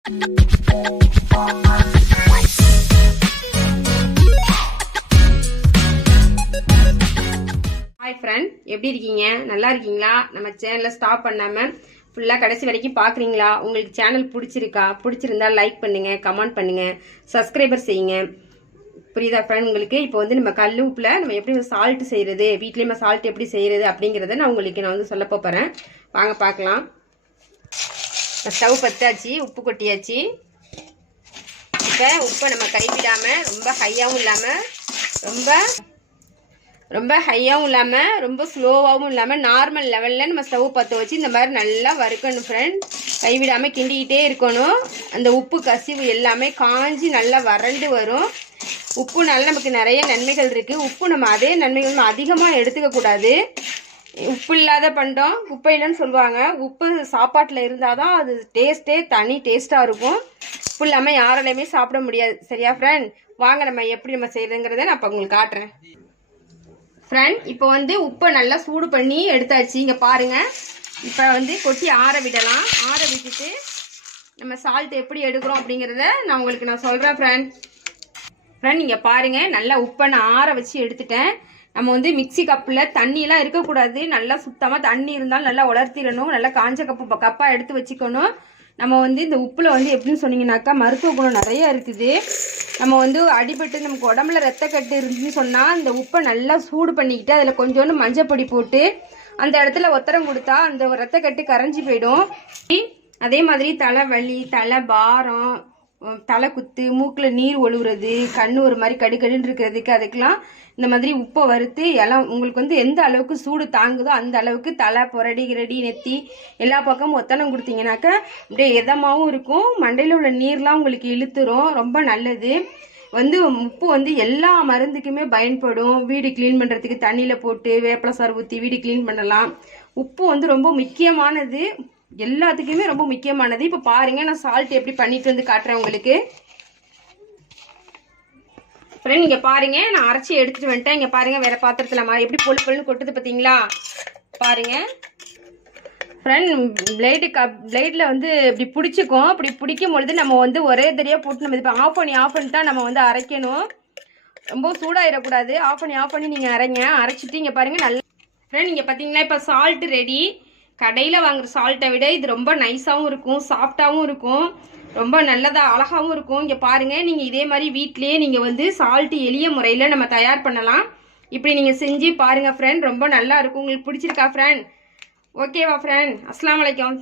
Hi friend, எப்படி இருக்கீங்க? நல்லா இருக்கீங்களா? நம்ம சேனலை ஸ்டாப் பண்ணாமல் ஃபுல்லாக கடைசி வரைக்கும் பார்க்குறீங்களா? உங்களுக்கு சேனல் பிடிச்சிருக்கா? பிடிச்சிருந்தா லைக் பண்ணுங்கள், கமெண்ட் பண்ணுங்கள், சப்ஸ்கிரைபர் செய்யுங்க. புரியுதா ஃப்ரெண்ட் உங்களுக்கு? இப்போ வந்து நம்ம கல் உப்பில் நம்ம எப்படி சால்ட் செய்கிறது, வீட்லேயுமே சால்ட் எப்படி செய்கிறது அப்படிங்கிறத நான் வந்து சொல்ல போகிறேன். வாங்க பார்க்கலாம். ஸ்டவ் பற்றாச்சு, உப்பு கொட்டியாச்சு. இப்போ உப்பை நம்ம கைவிடாமல் ரொம்ப ஹையாகவும் இல்லாமல் ரொம்ப ஹையாகவும் இல்லாமல் ரொம்ப ஸ்லோவாகவும் இல்லாமல் நார்மல் லெவலில் நம்ம ஸ்டவ் பற்ற வச்சு இந்த மாதிரி நல்லா வறுக்கணும் ஃப்ரெண்ட். கைவிடாமல் கிண்டிக்கிட்டே இருக்கணும். அந்த உப்பு கசிவு எல்லாமே காஞ்சி நல்லா வறண்டு வரும். உப்புனால நமக்கு நிறைய நன்மைகள் இருக்குது. உப்பு நம்ம அதே நன்மைகள் அதிகமாக எடுத்துக்கக்கூடாது. உப்பு இல்லாத பண்டம் குப்பை இல்லைன்னு சொல்லுவாங்க. உப்பு சாப்பாட்டில் இருந்தால் தான் அது டேஸ்ட்டே தனி டேஸ்ட்டாக இருக்கும். உப்பு இல்லாமல் யாராலையுமே சாப்பிட முடியாது. சரியா ஃப்ரெண்ட்? வாங்க நம்ம எப்படி செய்யறதுங்கிறத நான் இப்போ உங்களுக்கு காட்டுறேன். ஃப்ரெண்ட், இப்போ வந்து உப்பை நல்லா சூடு பண்ணி எடுத்தாச்சு. இங்கே பாருங்கள். இப்போ வந்து கொட்டி ஆற விடலாம். ஆற விட்டுட்டு நம்ம சால்ட் எப்படி எடுக்கிறோம் அப்படிங்கிறத நான் உங்களுக்கு சொல்கிறேன் ஃப்ரெண்ட். இங்கே பாருங்கள், நல்லா உப்பை நான் ஆற வச்சு எடுத்துட்டேன். நம்ம வந்து மிக்சி கப்பில் தண்ணியெலாம் இருக்கக்கூடாது. நல்லா சுத்தமாக தண்ணி இருந்தாலும் நல்லா உலர்த்திடணும். நல்லா காஞ்ச கப்பாக எடுத்து வச்சுக்கணும். நம்ம வந்து இந்த உப்பில் வந்து எப்படின்னு சொன்னீங்கன்னாக்கா மருத்துவ குணம் நிறைய இருக்குது. நம்ம வந்து அடிபட்டு நமக்கு உடம்புல ரத்தக்கட்டு இருந்துன்னு சொன்னால் இந்த உப்பை நல்லா சூடு பண்ணிக்கிட்டு அதில் கொஞ்சோண்டு மஞ்சப்பொடி போட்டு அந்த இடத்துல ஒத்தரம் கொடுத்தா அந்த ரத்தக்கட்டு கரைஞ்சி போயிடும். அதே மாதிரி தலைவலி, தலை பாரம், தலை குத்து, மூக்கில் நீர் ஒழுகுறது, கண் ஒரு மாதிரி கடுகடுன்னு இருக்கிறதுக்கு அதுக்கெல்லாம் இந்த மாதிரி உப்பை வறுத்து எல்லாம் உங்களுக்கு வந்து எந்த அளவுக்கு சூடு தாங்குதோ அந்த அளவுக்கு தலை, புரடி, கிரடி, நெத்தி எல்லா பக்கமும் ஒத்தனம் கொடுத்தீங்கன்னாக்கா அப்படியே இதமாகவும் இருக்கும். மண்டையில் உள்ள நீர்லாம் உங்களுக்கு இழுத்துரும். ரொம்ப நல்லது. வந்து உப்பு வந்து எல்லா மருந்துக்குமே பயன்படும். வீடு க்ளீன் பண்ணுறதுக்கு தண்ணியில் போட்டு வேப்பிலை சாறு ஊற்றி வீடு க்ளீன் பண்ணலாம். உப்பு வந்து ரொம்ப முக்கியமானது. எல்லாத்துக்குமே ரொம்ப முக்கியமானது. இப்போ பாருங்க, நான் சால்ட் எப்படி பண்ணிட்டு வந்து காட்டுறேன் உங்களுக்கு. ஃப்ரெண்ட், இங்கே பாருங்க, நான் அரைச்சி எடுத்துட்டு வந்துட்டேன். இங்கே பாருங்க, வேற பாத்திரத்தில் எப்படி பொழு பொழுன்னு கொட்டுது பார்த்தீங்களா? பாருங்க ஃப்ரெண்ட், பிளேடில் வந்து இப்படி பிடிச்சிக்கும். அப்படி பிடிக்கும் பொழுது நம்ம வந்து ஒரே தடியாக போட்டு நம்ம இப்போ ஆஃப் பண்ணிட்டா நம்ம வந்து அரைக்கணும். ரொம்ப சூடாயிடக்கூடாது. ஆஃப் பண்ணி நீங்கள் அரைச்சிட்டு இங்கே பாருங்க நல்லா. ஃப்ரெண்ட், இங்கே பார்த்தீங்களா, இப்போ சால்ட் ரெடி. கடையில் வாங்குற சால்ட்டை விட இது ரொம்ப நைஸாகவும் இருக்கும், சாஃப்டாகவும் இருக்கும், ரொம்ப நல்லதாக அழகாகவும் இருக்கும். இங்கே பாருங்கள், நீங்கள் இதே மாதிரி வீட்டிலேயே நீங்கள் வந்து சால்ட்டு எளிய முறையில் நம்ம தயார் பண்ணலாம். இப்படி நீங்கள் செஞ்சு பாருங்கள் ஃப்ரெண்ட். ரொம்ப நல்லா இருக்கும். உங்களுக்கு பிடிச்சிருக்கா ஃப்ரெண்ட்? ஓகேவா ஃப்ரெண்ட்? அஸ்ஸலாமு அலைக்கும்.